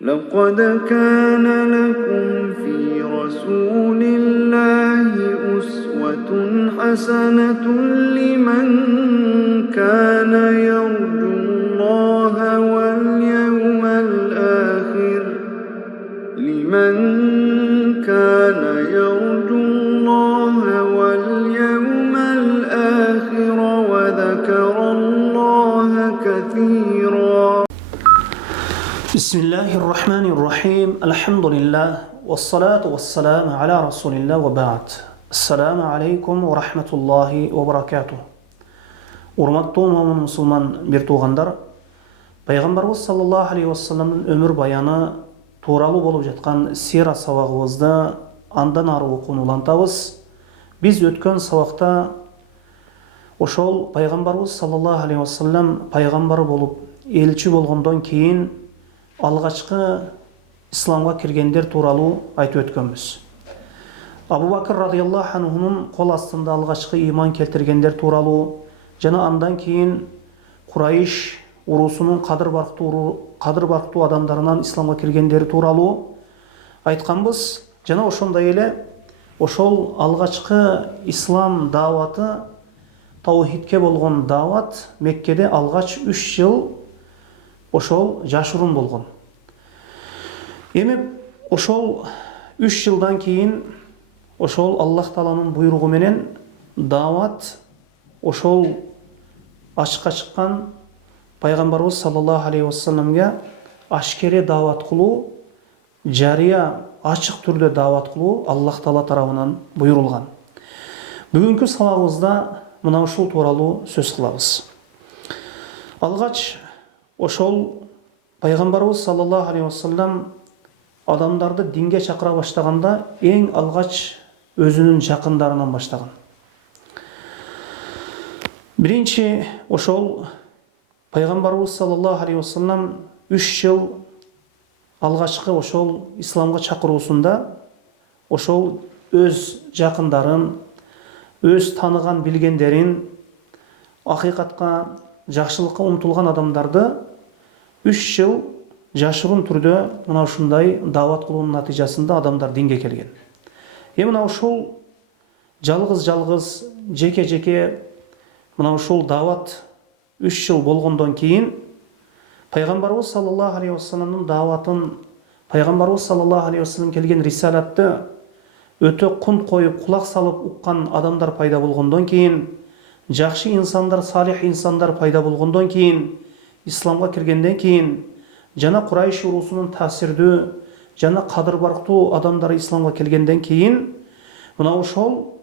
لقد كان لكم في رسول الله أسوة حسنة لمن كان يرجو الله واليوم الآخر وذكر الله كثيرا. بسم الله الرحمن الرحيم. الحمد لله والصلاة والسلام على رسول الله وبعد. السلام عليكم ورحمة الله وبركاته. Урматтуу момун мусулман бир туугандар, пайгамбарыбыз саллаллаху алейхи вассаламдын өмүр баяны тууралуу болуп жаткан сира сабагыбызды андан ары окууну улантабыз. Биз өткөн сабакта ошол пайгамбарыбыз саллаллаху алейхи вассалам пайгамбар болуп элчи болгондон кийин алгачкы исламга киргендер тууралуу айтып өткөнбүз. Абу Бакр радыйаллаху анхунун кол астында алгачкы ыйман келтиргендер тууралуу жана андан кийин Курайш урусунун кадыр барктуу адамдарынан исламга киргендери тууралуу айтканбыз. Жана ошондой эле ошол алгачкы ислам дааваты, таухидке болгон даават Меккеде алгач 3 жыл ошол жашыруун болгон. Эми ошол 3 жылдан кийин ошол Аллах Тааланын буйругу менен даават ошол ачыкка чыккан пайгамбарыбыз саллаллаху алейхи вассаламга ашкере даават кылуу, жарыя ачык түрдө даават кылуу Аллах Таала тарабынан буйрулган. Бүгүнкү сабагыбызда мына ушул тууралуу сөз кылабыз. Алгач ошол пайгамбарыбыз саллаллаху алейхи вассалам адамдарды динге чакыра баштаганда эң алгач өзүнүн жакындарынан баштаган. Биринчи ошол пайгамбарыбыз саллаллаху алейхи вассалам 3 жыл алгачкы ошол исламга чакыруусунда ошол өз жакындарын, өз таныган билгендерин, акыйкатка, жакшылыкка умтулган адамдарды 3 жыл жашыруун түрдө мына ушундай даават кылуунун натыйжасында адамдар динге келген. Мына ушул жалгыз жеке мына ушул даават 3 жыл болгондон кийин пайгамбарыбыз саллаллаху алейхи вассаламдын дааватын, пайгамбарыбыз саллаллаху алейхи вассалам келген рисалатты өтө кунт коюп кулак салып уккан адамдар пайда болгондон кийин, жакшы инсандар, салих инсандар пайда болгондон кийин, исламга киргенден кийин, жана Курайш урусунун таасирдүү жана кадыр барктуу адамдары исламга келгенден кийин, мына ошол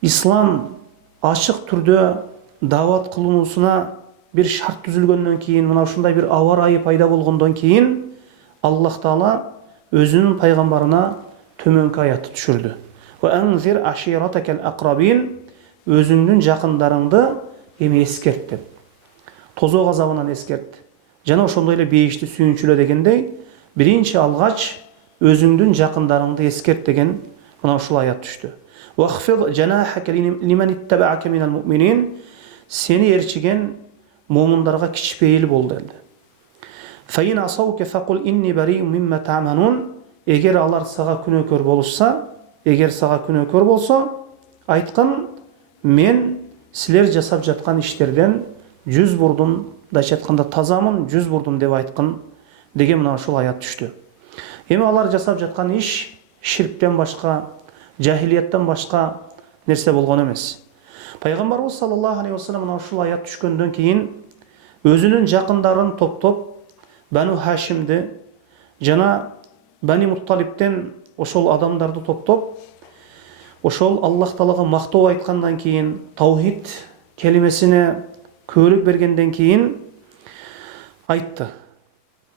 ислам ачык түрдө даават кылуусуна бир шарт түзүлгөндөн кийин, мына ушундай бир аба ырайы пайда болгондон кийин Аллах Таала өзүнүн пайгамбарына төмөнкү аятты түшүрдү. Ва анзир аширатакал акрабин, өзүңдүн жакындарыңды эми эскерт деп. Тозок азабынан эскерт. Жана ошондой эле бейишти сүйүнчүлө дегендей, биринчи алгач өзүңдүн жакындарыңды эскерт деген мына ушул аят түштү. Вахфид жанахака лиман иттабаака минал муъминин, сени ээрчиген момундарга кичпейил бол dedi. Фаин асаука факул инни бариун мимма та'манун, эгер алар сага күнөөкөр болушса, эгер сага күнөөкөр болсо, айткын мен силер жасап жаткан иштерден 100 бурдун, дайча айтканда тазамын, 100 бурдун деп айткын деген мына ушул аят түштү. Эми алар жасап жаткан иш ширктен башка, жахилияттан башка нерсе болгон эмес. Пайгамбарыбыз саллаллаху алейхи вассалам мына ушул аят түшкөндөн кийин өзүнүн жакындарын топтоп, Бану Хашимди жана Бани Мутталибтен ошол адамдарды топтоп, ошол Аллах Таалага мактоо айткандан кийин, таухид келимесине көөлүк бергенден кийин айтты.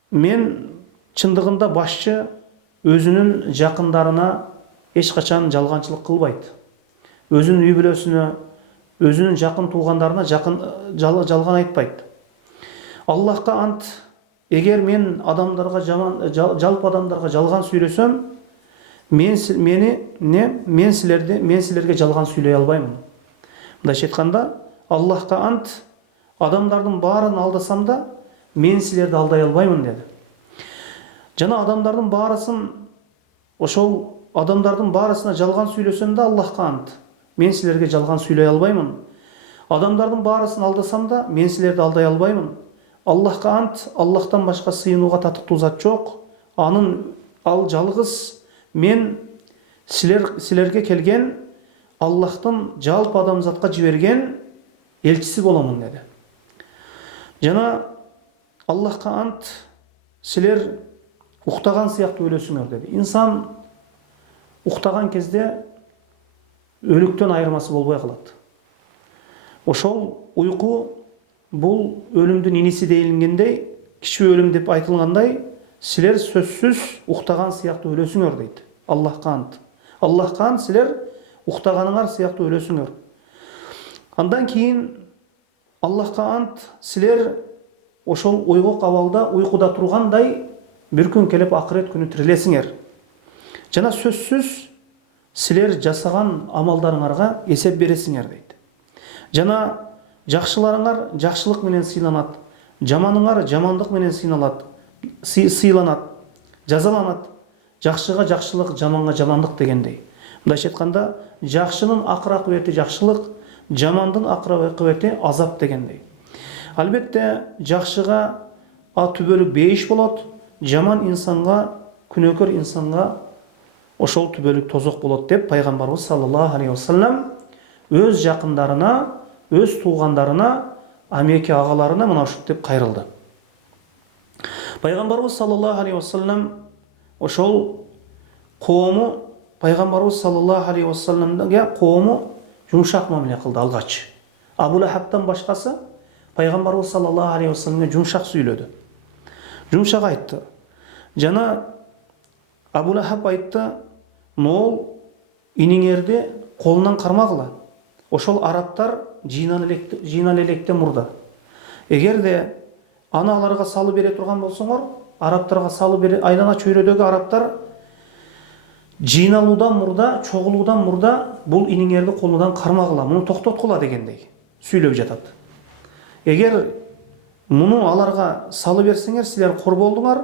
Мен чындыгында башчы өзүнүн жакындарына эч качан жалганчылык кылбайт. Өзүнүн үй бүлөсүнө, өзүнүн жакын туугандарына жалган айтпайт. Аллахка ант, эгер мен адамдарга жалпы адамдарга жалган сүйлөсөм, мен силерге жалган сүйлөй албаймын. Мындайча айтканда, Аллахка ант, адамдардын баарын алдасам да, мен силерди алдай албаймын dedi. Жана адамдардын баарысына жалган сүйлөсөм да Аллахка ант. Мен силерге жалган сүйлөй албаймын. Адамдардын баарысын алдасам да мен силерди алдай албаймын. Аллахка ант, Аллахтан башка сыйынууга татыктуу зат жок. Ал жалгыз мен силерге келген Аллахтын жалпы адамзатка жиберген элчиси боломун деди. Жана Аллахка ант, силер уктаган сыяктуу өлөсүңөр деди. Инсан уктаган кезде өлүктөн айырмасы болбой калат. Ошол уйку бул өлүмдүн иниси делингендей, кичүү өлүм деп айтылгандай, силер сөзсүз уктаган сыяктуу өлөсүңөр дейт. Аллахка ант. Аллахка ант, силер уктаганыңар сыяктуу өлөсүңөр. Андан кийин Аллахка ант, силер ошол ойгок абалда уйкуда тургандай бир күн келип акырет күнү тирилесиңер. Жана сөзсүз силер жасаган амалдарыңарга эсеп бересиңер дейт. Жана жакшыларыңар жакшылык менен сыйланат, жаманыңар жамандык менен сыйланат, жазаланат. Жакшыга жакшылык, жаманга жамандык дегендей. Мындайча айтканда, жакшынын акыр акыбети жакшылык, жамандын акыр акыбети азап дегендей. Албетте жакшыга түбөлүк бейиш болот, жаман инсанга, күнөөкөр инсанга ошол түбөлүк тозок болот деп пайгамбарыбыз саллаллаху алейхи вассалам өз жакындарына, өз туугандарына, амеки агаларына мына ушинтип деп кайрылды. Пайгамбарыбыз саллаллаху алейхи вассалам ошол коому пайгамбарыбыз саллаллаху алейхи вассаламга коому жумшак мамиле кылды алгач. Абу Лахабтан башкасы пайгамбарыбыз саллаллаху алейхи вассаламга жумшак сүйлөдү. Жумшак айтты. Жана Абу Лахаб айтты: "Нол иниңерди колунан кармагыла. Ошол арабтар жыйнал электе мурда. Эгерде аны аларга салып бере турган болсоңор, арабтарга салып бере айлана чөйрөдөгү арабтар жыйналуудан мурда, чогулуудан мурда бул иниңерди колунан кармагыла, муну токтоткула" дегендей сүйлөп жатат. Эгер муну аларга салып берсеңер, силер кор болдуңар.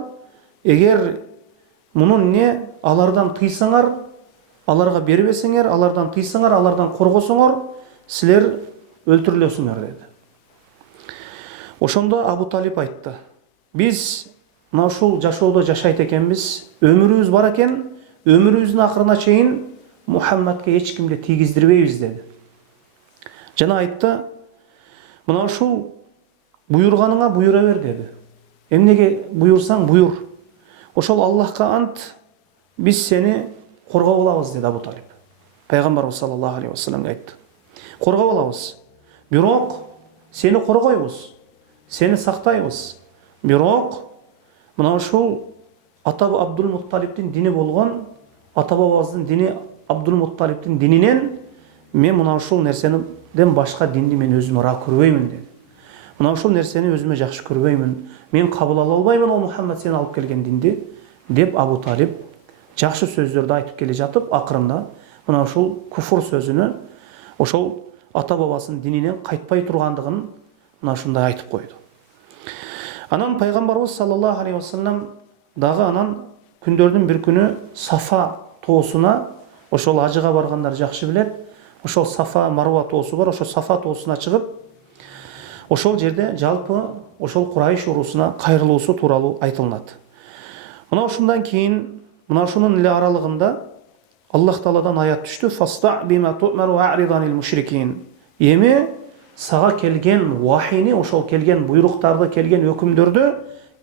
Эгер мунун алардан тыйсаңар, аларга бербесеңер, алардан тыйсаңар, алардан коргосоңор, силер өлтүрүлөсүңөр деди. Ошондо Абу Талип айтты: "Биз мына ушул жашоодо жашайт экенбиз, өмүрүбүз бар экен, өмүрүбүздүн акырына чейин Мухаммадке эч кимди тийгиздирбейбиз" деди. Жана айтты: "Мына ушул буйруганыңа буйруа бер" деди. Эмнеге буйрсаң буйр. Ошол Аллахка ант, биз сени коргоп алабыз деди Абу Талип. Пайгамбарыбыз саллаллаху алейхи вассаламга айтты: "Коргоп алабыз. Бирок сени коргойбуз, сени сактайбыз. Бирок мына ушул ата Абдул Мутталиптин дини болгон, ата бабабыздын дини Абдул Мутталиптин дининен мен мына ушул нерседен башка динди мен өзүмө ара көрбөймүн" деди. "Мына ушул нерсени өзүмө жакшы көрбөймүн. Мен кабыл ала албаймын о Мухаммад сен алып келген динди" деп Абу Талип жакшы сөздөрдү айтып келе жатып, акырында мына ушул куфур сөзүнө, ошол ата бабасынын дининен кайтпай тургандыгын мына ушундай айтып койду. Анан пайгамбарыбыз саллаллаху алейхи вассалам дагы анан күндөрдүн бир күнү Сафа тоосуна, ошол ажыга баргандар жакшы билет, ошол Сафа Марва тоосу бар, ошол Сафа тоосуна чыгып, ошол жерде жалпы ошол Курайш урусуна кайрылуусу тууралуу айтылат. Мына ушундан кийин, мына ушунун эле аралыгында Аллах Тааладан аят түштү: "Фаста бима ту'мару вa'риданил мушрикин." Эми сага келген вахийни, ошол келген буйруктарды, келген өкүмдөрдү,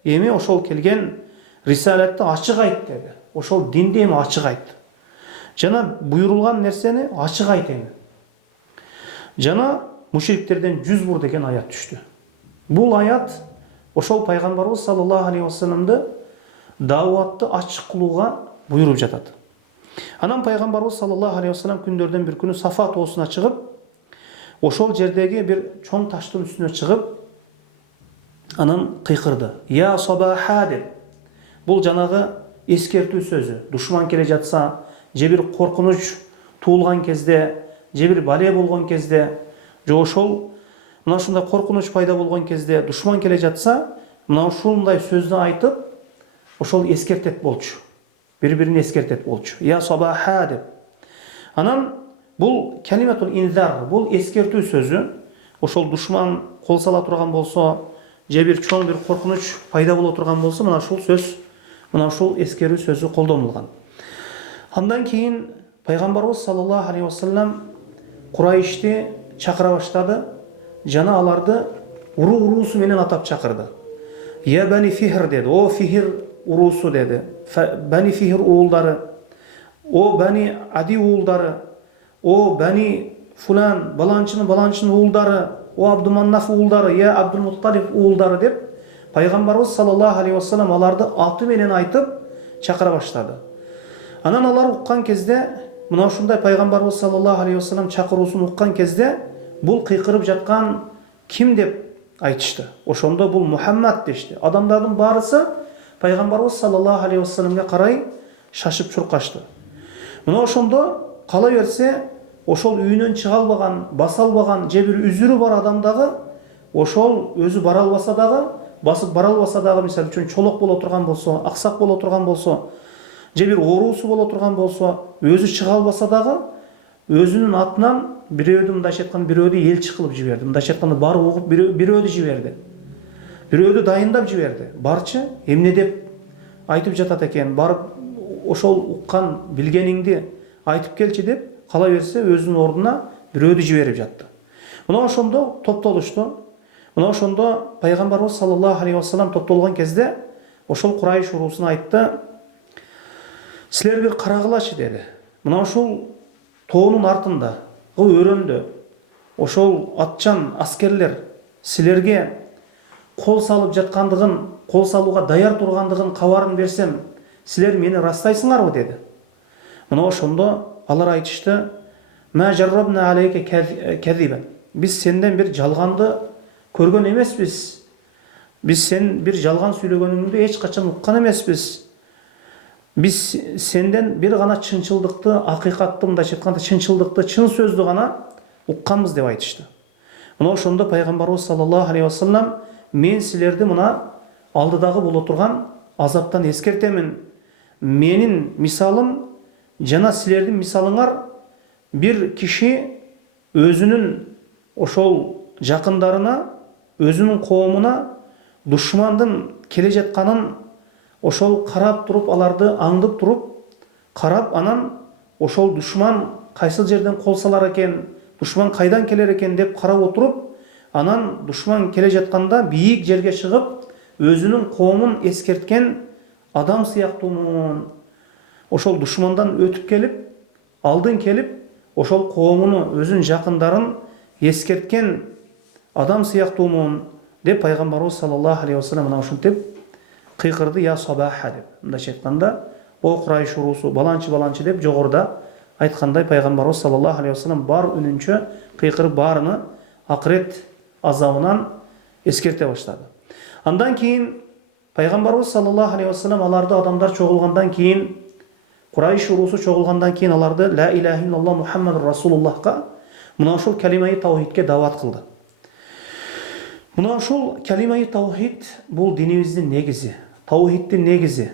эми ошол келген рисалатты ачык айт деди. Ошол динди эми ачык айт. Жана буйрулган нерсени ачык айт эми. Жана мушриктерден 100 бур деген аят түштү. Бул аят ошол пайгамбарыбыз саллаллаху алейхи вассаламды даватты ачык кылууга буйруп жатат. Анан пайгамбарыбыз саллаллаху алейхи вассалам күндөрдөн бир күнү Сафа тоосуна чыгып, ошол жердеги бир чоң таштын үстүнө чыгып, анан кыйкырды: "Я сабаха" деп. Бул жанагы эскертүү сөзү. Душман келе жатса, же бир коркунуч туулган кезде, же бир бале болгон кезде, же ошол мына ушундай коркунуч пайда болгон кезде душман келе жатса, мына ушундай сөздү айтып, ошол эскертет болчу. Бири-бирин эскертет болчу. Я сабаха деп. Анан бул калиматул инзар, бул эскертүү сөзү ошол душман кол сала турган болсо, же бир чоң бир коркунуч пайда боло турган болсо, мына ушул сөз, мына ушул эскерүү сөзү колдонулган. Андан кийин пайгамбарыбыз саллаллаху алейхи вассалам Курайшти чакыра баштады. Жана аларды уруусу менен атап чакырды. Я бани Фихр деди. О Фихр уруусу деди. Бани Фихр уулдары. О бани Ади уулдары. О бани фулан баланчынын уулдары. О Абдуманнаф уулдары. Я Абдулмутталиб уулдары деп пайгамбарыбыз саллаллаху алейхи вассалам аларды аты менен айтып чакыра баштады. Анан алар уккан кезде, мына ушундай пайгамбарыбыз саллаллаху алейхи вассалам чакыруусун уккан кезде, бул кыйкырып жаткан ким деп айтышты. Ошондо бул Мухаммад дешти. Адамдардын баарысы пайгамбарыбыз саллаллаху алейхи вассаламга карай шашып чуркашты. Мына ошондо кала берсе, ошол үйүнөн чыга албаган, баса албаган же бир үзүрү бар адамдагы ошол өзү бара албаса дагы, басып бара албаса дагы, мисалы үчүн чолок боло турган болсо, аксак боло турган болсо, же бир оорусу боло турган болсо, өзү чыга албаса дагы өзүнүн атынан бирөөдү мындайча айтканда бирөөдү элчи кылып жиберди. Мындайча айтканда барып угуп бирөөдү жиберди. Бирөөдү дайындап жиберди. Барчы, эмне деп айтып жатат экен, барып ошол уккан билгениңди айтып келчи деп кала берсе өзүнүн ордуна бирөөдү жиберип жатты. Мына ошондо топтолушту. Мына ошондо пайгамбарыбыз саллаллаху алейхи вассалам топтолгон кезде ошол Курайш уруусуна айтты: "Силер бир карагылачы" деди. Мына ушул тоонун артында, өрөндө ошол атчан аскерлер силерге кол салып жаткандыгын, кол салууга даяр тургандыгын кабарын берсем, силер мени растайсыңарбы деди. Мына ошондо алар айтышты: "Ма жаррабна алейка казибан." Биз сенден бир жалганды көргөн эмеспиз. Биз сен бир жалган сүйлөгөнүңдү эч качан уккан эмеспиз. Биз сенден бир гана чынчылдыкты, акыйкатты, мындайча айтканда чынчылдыкты, чын сөздү гана укканбыз деп айтышты. Мына ошондо пайгамбарыбыз саллаллаху алейхи вассалам: "Мен силерди мына алдыдагы боло турган азаптан эскертемин. Менин мисалым жана силердин мисалыңар бир киши өзүнүн ошол жакындарына, өзүнүн коомуна душмандын келе жатканын ошол карап туруп, аларды аңдып туруп, карап, анан ошол душман кайсыл жерден кол салар экен, душман кайдан келер экен деп карап отуруп, анан душман келе жатканда бийик жерге чыгып, өзүнүн коомун эскерткен адам сыяктуумун. Ошол душмандан өтүп келип, алдын келип, ошол коомуну, өзүнүн жакындарын эскерткен адам сыяктуумун" деп пайгамбарыбыз саллаллаху алейхи вассалам мына ушинтип кыйкырды: "Я сабаха" деп. Мындайча айтканда, "О Курайш уруусу, баланчы деп жогоруда айткандай пайгамбарыбыз саллаллаху алейхи вассалам бар үнүнчө кыйкырып баарыны акырет азабынан эскерте баштады. Андан кийин пайгамбарыбыз саллаллаху алейхи вассалам аларды, адамдар чогулгандан кийин, Курайш уруусу чогулгандан кийин аларды ла илаха иллаллах Мухаммаdur Расулуллахка, мына ушул калимаи таухидке дават кылды. Мына ушул калимаи таухид бул динибиздин негизи, таухиддин негизи.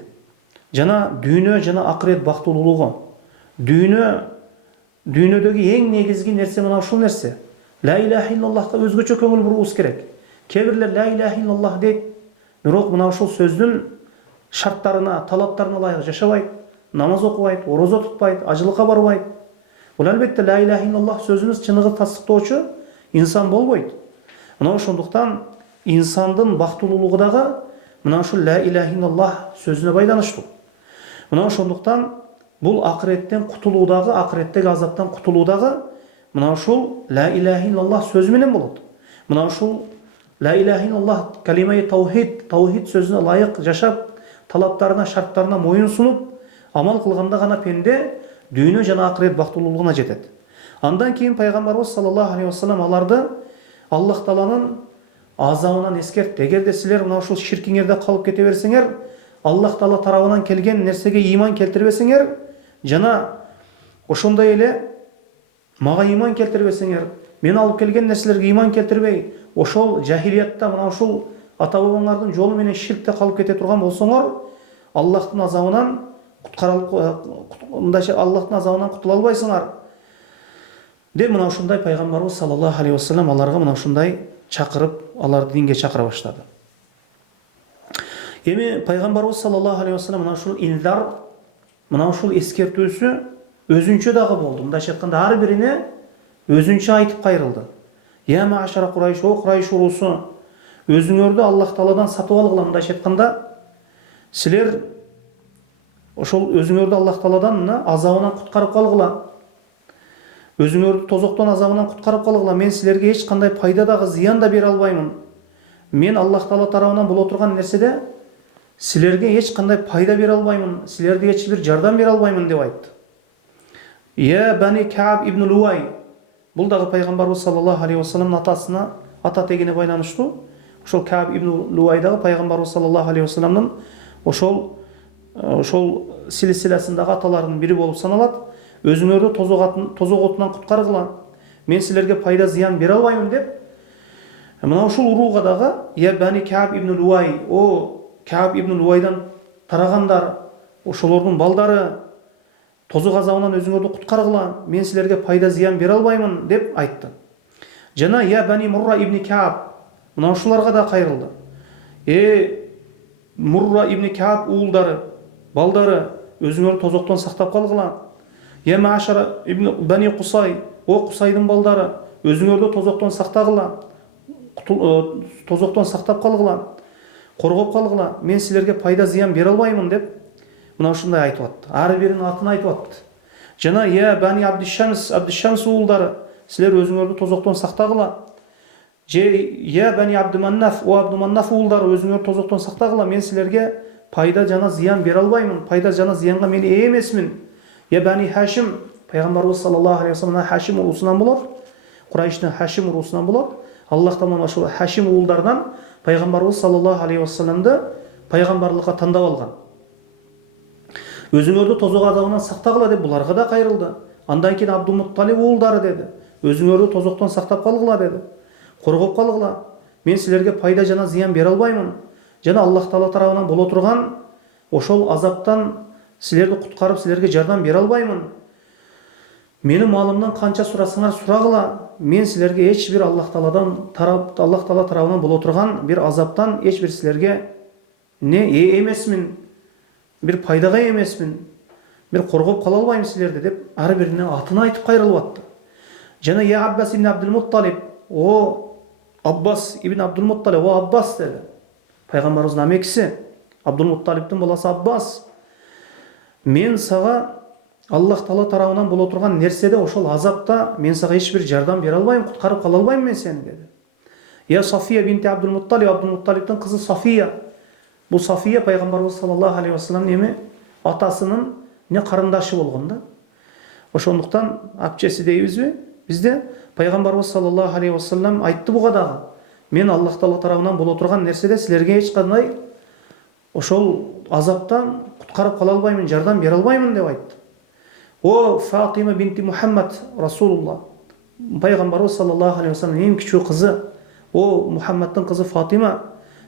Жана дүйнө жана акырет бактылуулугу. Дүйнөдөгү эң негизги нерсе мына ушул нерсе. Ла илаха иллаллахка өзгөчө көңүл буруубуз керек. Кээ бирлер ла илаха иллаллах дейт, бирок мына ушул сөздүн шарттарына, талаптарына ылайык жашабайт, намаз окубайт, орозо тутпайт, ажылыкка барбайт. Бул албетте ла илаха иллаллах сөзүнүз чыныгы тастыктоочу инсан болбойт. Мына ошондуктан инсандын бактылуулугу дагы мына ушул ла илаха иллаллах сөзүнө байланыштуу. Мына ошондуктан бул акыреттен кутулуудагы, акыреттеги азаптан кутулуудагы мына ушул ла илаха иллаллах сөзү менен болот. Мына ушул ла илаха иллаллах калимаи таухид сөзүнө ылайык жашап, талаптарына, шарттарына моюн сунуп, амал кылганда гана пенде дүйнө жана акырет бактылуулугуна жетет. Андан кийин пайгамбарыбыз саллаллаху алейхи вассалам аларды Аллах Тааланын азабынан эскертти. Эгерде силер мына ушул ширкиңерде калып кете берсеңер, Аллах Таала тарабынан келген нерсеге иман келтирбесеңер, жана ошондой эле мага иман келтирбесеңер, мен алып келген нерселерге иман келтирбей, ошол жахилиятта мына ушул ата бабаңардын жолу менен ширкте калып кете турган болсоңор, Аллахтың азабынан Аллахтың азабынан құтыла албайсыңар деп мына ушундай пайгамбарыбыз саллаллаху алейхи вассалам аларга мына ушундай чакырып, аларды динге чакыра баштады. Эми пайгамбарыбыз саллаллаху алейхи вассалам мына ушул инзар, мына ушул эскертүүсү өзүнчө дагы болду. Мындайча айтканда ар бирине өзүнчө айтып кайрылды. Я маашара Курайш, о Курайш урусу, өзүңөрдү Аллах Тааладан сатып алгыла. Мындайча айтканда, силер ошол өзүңөрдү Аллах Тааладан азабынан куткарып калгыла. Өзүңөрдү тозоктон азабынан куткарып калгыла. Мен силерге эч кандай пайда дагы зыян да бере албаймын. Мен Аллах Таала тарабынан боло турган нерседе силерге эч кандай пайда бере албаймын, силерге эч бир жардам бере албаймын деп айтты. Я бани Кааб ибн Луай. Бул дагы пайгамбарыбыз саллаллаху алейхи вассаламдын атасына, ата тегине байланыштуу. Ошол Кааб ибн Луай дагы пайгамбарыбыз саллаллаху алейхи вассаламдын ошол силсиласындагы аталарынын бири болуп саналат. Өзүңөрдү тозок отунан куткаргыла. Мен силерге пайда зыян бере албаймын деп. Мына ушул урууга дагы я бани Кааб ибн Луай, о Кааб ибн Луайдан тарагандар, ошолордун балдары, тозок азабынан өзүңөрдү куткаргыла. Мен силерге пайда зыян бере албаймын деп айтты. Жана я бани Мурра ибн Кааб, мына ушуларга да кайрылды. Мурра ибн Кааб уулдары, балдары, өзүңөрдү тозоктон сактап калгыла. Я маашара ибн бани Кусай, о Кусайдын балдары, өзүңөрдү тозоктон сактагыла. Тозоктон сактап калгыла, коргоп калгыла. Мен силерге пайда зыян бере албаймын деп мына ушундай айтып атты. Ар биринин атын айтып атты. Жана я бани Абдишамс уулдары, силер өзүңөрдү тозоктон сактагыла. Я бани Абдуманнаф, о Абдуманнаф уулдары, өзүңөр тозоктон сактагыла. Мен силерге пайда жана зыян бере албаймын. Пайда жана зыянга мен ээ эмесмин. Я бани Хашим, пайгамбарыбыз саллаллаху алейхи вассалам Хашим урусунан болот. Курайштын Хашим урусунан болот. Аллах Таала ошол Хашим уулдардан пайгамбарыбыз саллаллаху алейхи вассаламды пайгамбарлыкка тандап алган. Өзүңөрдү тозок азабынан сактагыла деп буларга да кайрылды. Андан кийин Абдумутталиб уулдары деди. Өзүңөрдү тозоктон сактап калгыла деди. Коргоп калгыла. Мен силерге пайда жана зыян бере албаймын. Жана Аллах Таала тарабынан боло турган ошол азаптан силерди куткарып, силерге жардам бере албаймын. Менин малымдан канча сурасыңар сурагыла. Мен силерге эч бир Аллах Таала тарабынан боло турган бир азаптан эч бир силерге эмесмин. Бир пайдага эмесмин. Бир коргоп кала албайм силерди деп ар бирине атын айтып кайрылып атты. Жана я Аббас ибн Абдул-Мутталиб, о Аббас ибн Абдул-Мутталиб, о Аббас деди. Пайгамбарыбыздын амекиси Абдул-Мутталибдин баласы Аббас. Мен сага Аллах Таала тарабынан боло турган нерседе ошол азапта мен сага эч бир жардам бере албайм, куткарып кала албайм мен сени деди. Я Сафия бинти Абдул-Мутталиб, Абдул-Мутталибдин кызы Сафия. Бул Сафия пайгамбарыбыз саллаллаху алейхи вассаламдын атасынын карындашы болгон да. Ошондуктан апчеси дейбизби? Бизде пайгамбарыбыз саллаллаху алейхи вассалам айтты буга дагы. Мен Аллах Таала тарабынан боло турган нерседе силерге эч кандай ошол азаптан куткарып кала албаймын, жардам бере албаймын деп айтты. О Фатима бинти Мухаммад Расулуллах, пайгамбарыбыз саллаллаху алейхи вассаламдын эң кичүү кызы, о Мухаммаддын кызы Фатима,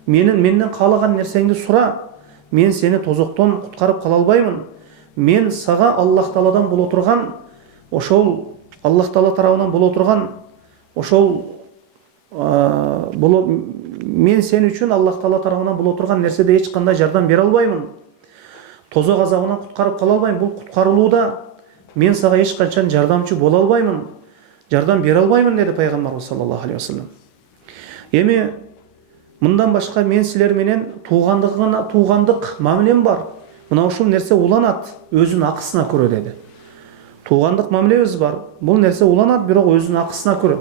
менден каалаган нерсеңди сура. Мен сени тозоктон куткарып кала албаймын. Мен сага Аллах Тааладан боло турган ошол Аллах Таала тарабынан боло турган ошол мен сен үчүн Аллах Таала тарабынан боло турган нерседе эч кандай жардам бере албаймын. Тозок азабынан куткарып кала албайм. Бул куткарылууда мен сага эч качан жардамчы боло албаймын. Жардам бере албаймын деди пайгамбарыбыз саллаллаху алейхи вассалам. Эми мындан башка мен силер менен туугандык мамилем бар. Мына ушул нерсе уланат, өзүнүн акысына көрө деди. Туугандык мамилебиз бар. Бул нерсе уланат, бирок өзүнүн акысына көрө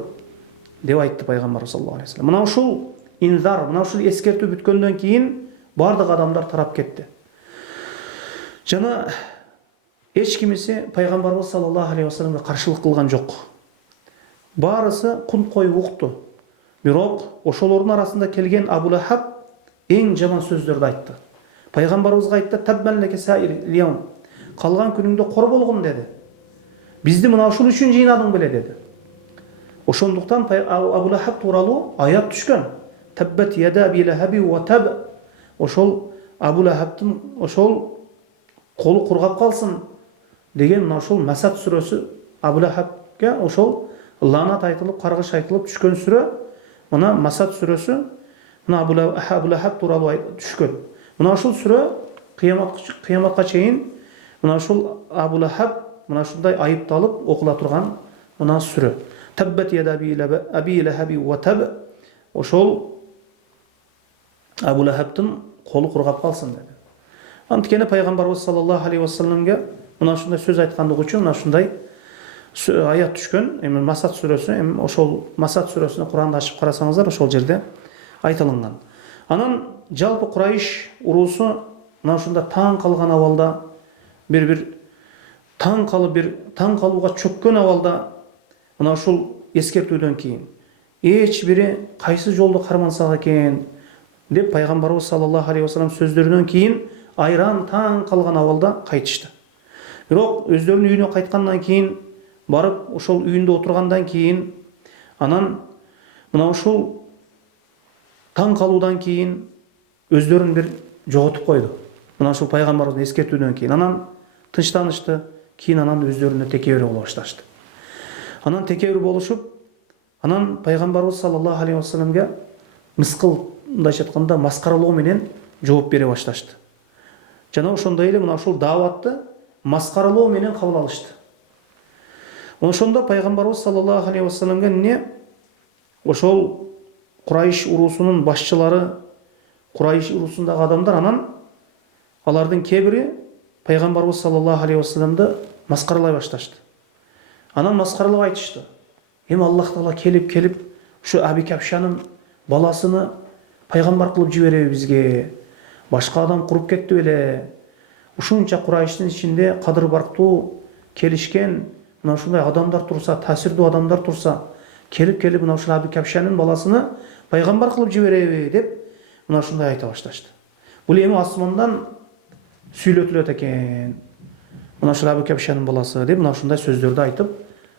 деп айтты пайгамбар саллаллаху алейхи вассалам. Мына ушул инзар, мына ушул эскертүү бүткөндөн кийин бардык адамдар тарап кетти. Жана эч кимиси пайгамбарыбыз саллаллаху алейхи вассаламга каршылык кылган жок. Баарысы кунт коюп укту. Бирок ошолордун арасында келген Абу Лахаб эң жаман сөздөрдү айтты. Пайгамбарыбызга айтты: "Таббан леке саир лиям." Калган күнүңдө кор болгун деди. Бизди мына ушул үчүн жыйнадың беле деди. Ошондуктан Абу Лахаб тууралуу аят түшкөн. Таббат яда би лахаби ва таб. Ошол Абу Лахабтың ошол колу кургап калсын деген мына ошол Масад сүрөсү Абу Лахабга ошол ланат айтылып, каргыш айтылып түшкөн сүрө мына Масад сүрөсү. Мына Абу Лахаб тууралуу түшкөн. Мына ошол сүрө кыяматка чейин мына ошол Абу Лахаб мына ушундай айыпталып окула турган мына сүрө. Таббат яда аби лахаби ва таб. Ошол Абу Лахабтын колу кургап калсын деди. Анткени пайгамбарыбыз саллаллаху алейхи вассаламга мына ушундай сөз айткандыгы үчүн мына ушундай аят түшкөн. Эми Масад сүрөсү, эми ошол Масад сүрөсүнө Кур'анды ачып карасаңыздар ошол жерде айтылган. Анан жалпы Курайш уруусу мына ушунда таң калган абалда бир таң калууга чөккөн абалда мына ушул эскертүүдөн кийин эч бири кайсы жолду кармансак экен деп пайгамбарыбыз саллаллаху алейхи вассалам сөздөрүнөн кийин айран таң калган абалда кайтышты. Бирок өздөрүнүн үйүнө кайткандан кийин барып ошол үйүндө отургандан кийин анан мына ушул таң калуудан кийин өздөрүн бир жоготуп койду. Мына ушул пайгамбарыбыздын эскертүүдөн кийин анан тынчтанышты. Кийин анан өздөрүнө текебер боло башташты. Анан текебер болушуп, анан пайгамбарыбыз саллаллаху алейхи вассаламга мыскылдашып айтканда маскаралоо менен жооп бере башташты. Жана ошондой эле мына ушул дааватты маскаралоо менен кабыл алышты. Ошондо пайгамбарыбыз саллаллаху алейхи вассаламга эмне ошол Курайш уруусунун башчылары, Курайш уруусундагы адамдар анан алардын кээ пайгамбарыбыз саллаллаху алейхи вассаламды маскаралай башташты. Анан маскаралап айтышты. Эми Аллах Таала келип ушу Аби Капшанын баласыны пайгамбар кылып жибереби бизге? Башка адам куруп кетти беле? Ушунча Курайштын ичинде кадыр барктуу келишкен мына ушундай адамдар турса, таасирдүү адамдар турса, келип мына ушул Аби Капшанын баласыны пайгамбар кылып жибереби деп мына ушундай айта башташты. Бул эми асмандан сүйлөтүлөт экен. Мына ушул Абу Капшанын баласы деп мына ушундай сөздөрдү айтып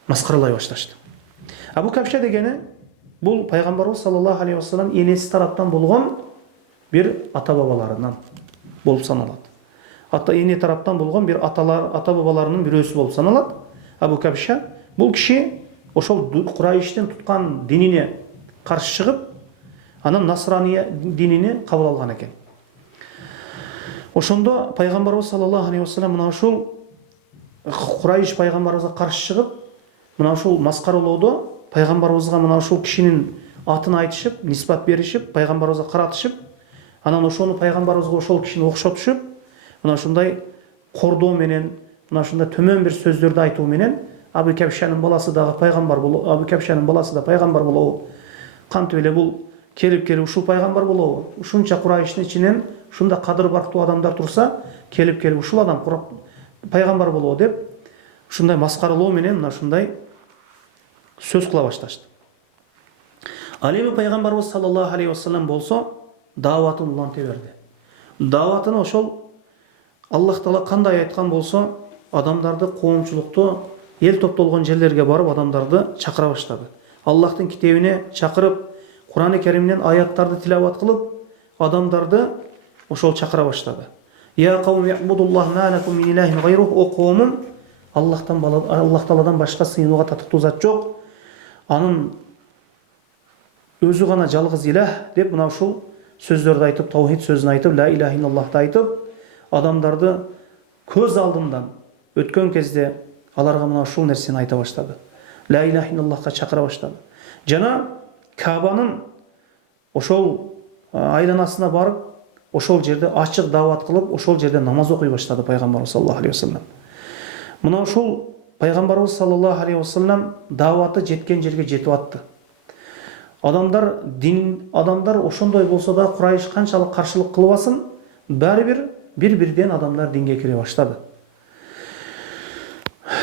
маскаралай башташты. Абу Капша дегени бул пайгамбарыбыз саллаллаху алейхи вассалам энеси тараптан болгон бир ата бабаларынан болуп саналат. Эне тараптан болгон бир ата бабаларынын бирөөсү болуп саналат. Абу Капша бул киши ошол Курайштин туткан динине каршы чыгып, анан Насрания динини кабыл алган экен. Ошондо пайгамбарыбыз саллаллаху алейхи вассалам мына ушул Курайш пайгамбарыбызга каршы чыгып, мына ушул маскаралоодо пайгамбарыбызга мына ушул кишинин атын айтышып, ниспат беришип, пайгамбарыбызга каратышып, анан ошону пайгамбарыбызга ошол кишини окшотушуп, мына ушундай кордоо менен, мына ушундай төмөн бир сөздөрдү айтуу менен Абу Капшанын баласы дагы пайгамбар болобу, Абу Капшанын баласы да пайгамбар болобу, кантип эле бул келип ушул пайгамбар болобу, ушунча Курайштын ичинен ушунда кадыр барктуу адамдар турса, келип ушул адам пайгамбар болобу деп ушундай маскаралоо менен мына ушундай сөз кыла башташты. Ал эми пайгамбарыбыз саллаллаху алейхи вассалам болсо дааватын уланта берди. Дааватын ошол Аллах Таала кандай айткан болсо, адамдарды коомчулукту эл топтолгон жерлерге барып адамдарды чакыра баштады. Аллахтын китебине чакырып, Кур'ан-ы Керимден аяттарды тилават кылып, адамдарды ошол чакыра баштады. Я кавм ябудуллах ма лакум мин илахин гайрух. О коомум, Аллах Тааладан башка сыйынууга татыктуу зат жок. Анын өзү гана жалгыз илах деп мына ушул сөздөрдү айтып, таухид сөзүн айтып, ла илаха илlallohты айтып, адамдарды көз алдынан өткөн кезде аларга мына ушул нерсени айта баштады. Ла илаха илlallohка чакыра баштады. Жана Кабанын ошол айланасына барып, ошол жерде ачык даават кылып, ошол жерде намаз окуй баштады пайгамбарыбыз саллаллаху алейхи вассалам. Мына ошол пайгамбарыбыз саллаллаху алейхи вассалам дааваты жеткен жерге жетип атты. Адамдар ошондой болсо да Курайш канчалык каршылык кылбасын, баары бир бири-бирден адамдар динге кире баштады.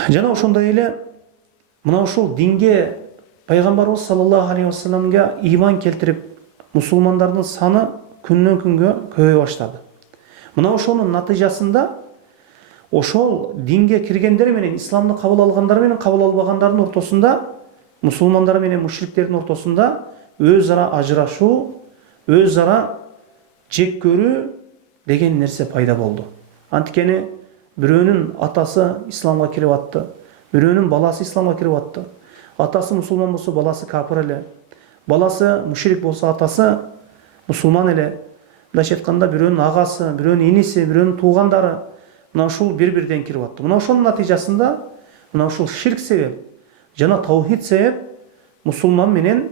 Жана ошондой эле мына ушул динге пайгамбарыбыз саллаллаху алейхи вассаламга иман келтирип, мусулмандардын саны күндөн күнгө көбөйө баштады. Мына ошонун натыйжасында ошол динге киргендер менен исламды кабыл алгандар менен кабыл албагандардын ортосунда, мусулмандар менен мушриктердин ортосунда өз ара ажырашуу, өз ара жек көрүү деген нерсе пайда болды. Анткени бирөөнүн атасы исламга кирип атты, бирөөнүн баласы исламга кирип атты. Атасы мусулман болсо баласы капыр эле, баласы мушрик болсо атасы мусулман эле. Мындайча айтканда бирөөнүн агасы, бирөөнүн иниси, бирөөнүн туугандары мына ушул бири-бирден кирип атты. Мына ошонун натыйжасында мына ушул ширк себеп жана таухид себеп мусулман менен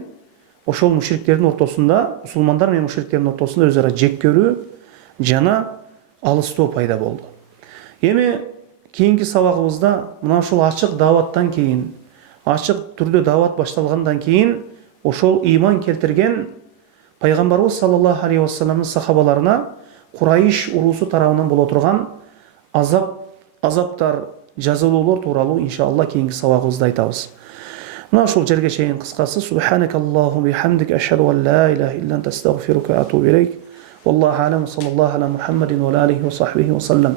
ошол мушриктердин ортосунда, мусулмандар менен мушриктердин ортосунда өз ара жек көрүү жана алыстоо пайда болду. Эми кийинки сабагыбызда мына ушул ачык дааваттан кийин, ачык түрдө даават башталгандан кийин ошол ыйман келтирген пайгамбарыбыз саллаллаху алейхи вассаламдын сахабаларына Курайш уруусу тарабынан боло турган азаптар, жазалоолор тууралуу иншалла кийинки сабагыбызда айтабыз. Мына ушул жерге чейин кыскасы субханакаллаху бихамдик ашхаду ан ла илаха илля анта астагфирука ва атубу илейк. Валлаху алам, саллаллаху аля Мухаммадин ва алейхи ва сахбихи ва саллам.